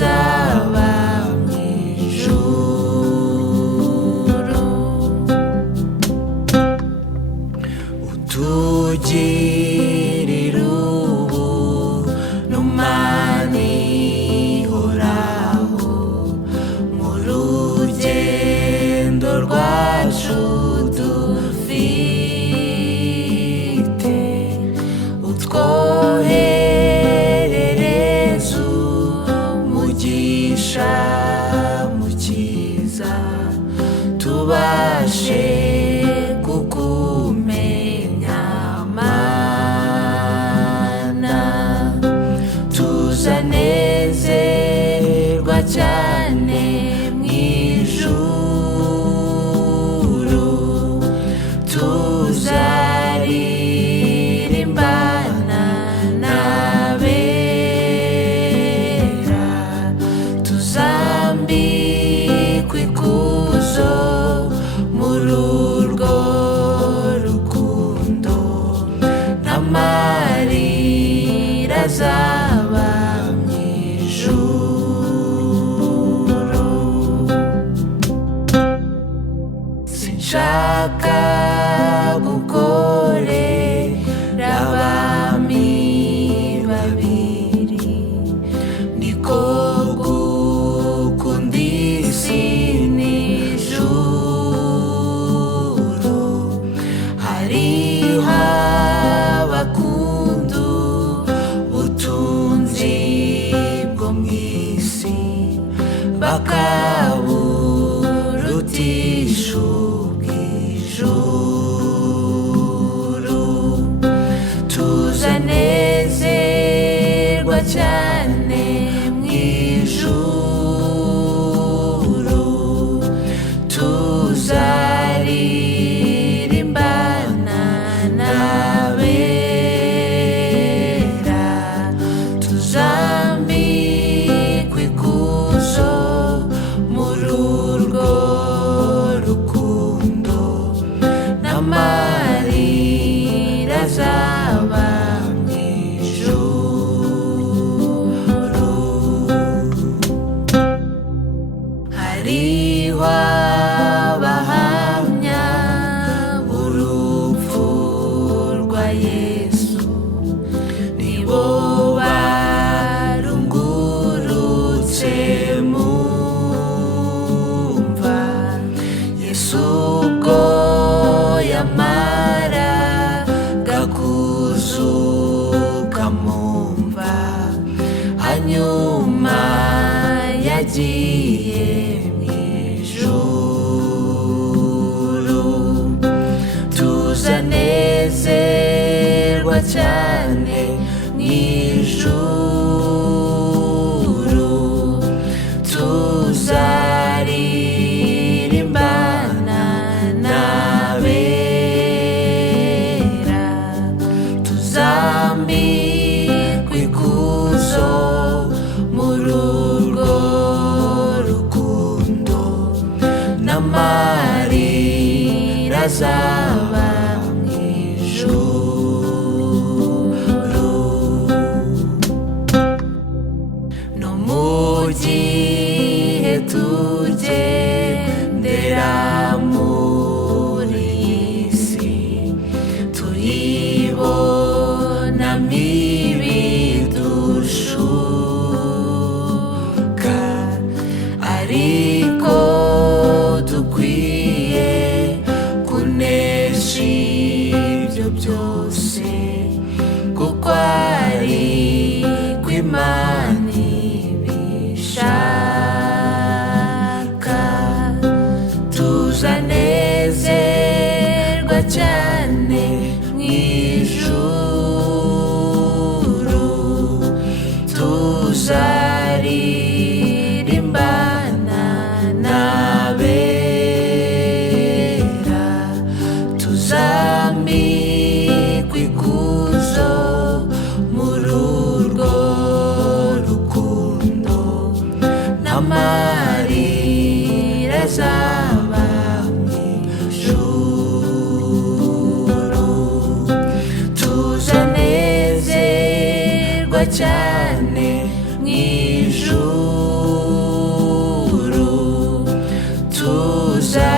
azaba mu ijuru. Utugirira ubuntu Mana ihoraho, mu rugendo rwacu dufite, utwoherereza umugisha mukiza, tubashe kukumenya Mana. Tuzanezerwa cyane mu ijuru, tuzaririmbana n'abera, tuzambikwa ikuzo muri urwo rukundo, n'amarira azaba mu ijuru. Sinshaka gukorera abami babiri, niko gukunda isi n'ijuru. Hariho abakunda ubutunzi bwo mu isi, bakaburutisha ubw'ijuru. Tuzanezerwa cyane mu ijuru, tuzaririmbana n'abera, tuzambikwa ikuzo muri urwo rukundo, n'amarira azaba mu ijuru. Hariho abahamya b'urupfu rwa Yesu, nibo barungurutse mu mva. Yesu ubwo yamaraga kuzuka mu mva, hanyuma yagiye mu ijuru. Tuzanezerwa cyane mu ijuru, tuzaririmbana n'abera, tuzambikwa ikuzo muri urwo rukundo, n'amarira azaba mu ijuru. No mu gihe tugendera muri iyi si, turibonamo ibidushuka, ariko dukwiye kunesha ibyo byose, kuko ari ko Imana ibishaka. Tuzanezerwa cyane mu ijuru, tuzaririmbana n'abera, tuzambikwa ikuzo muri urwo rukundo, n'amarira azaba mu ijuru. Tuzanezerwa cyane mw'ijuru tuza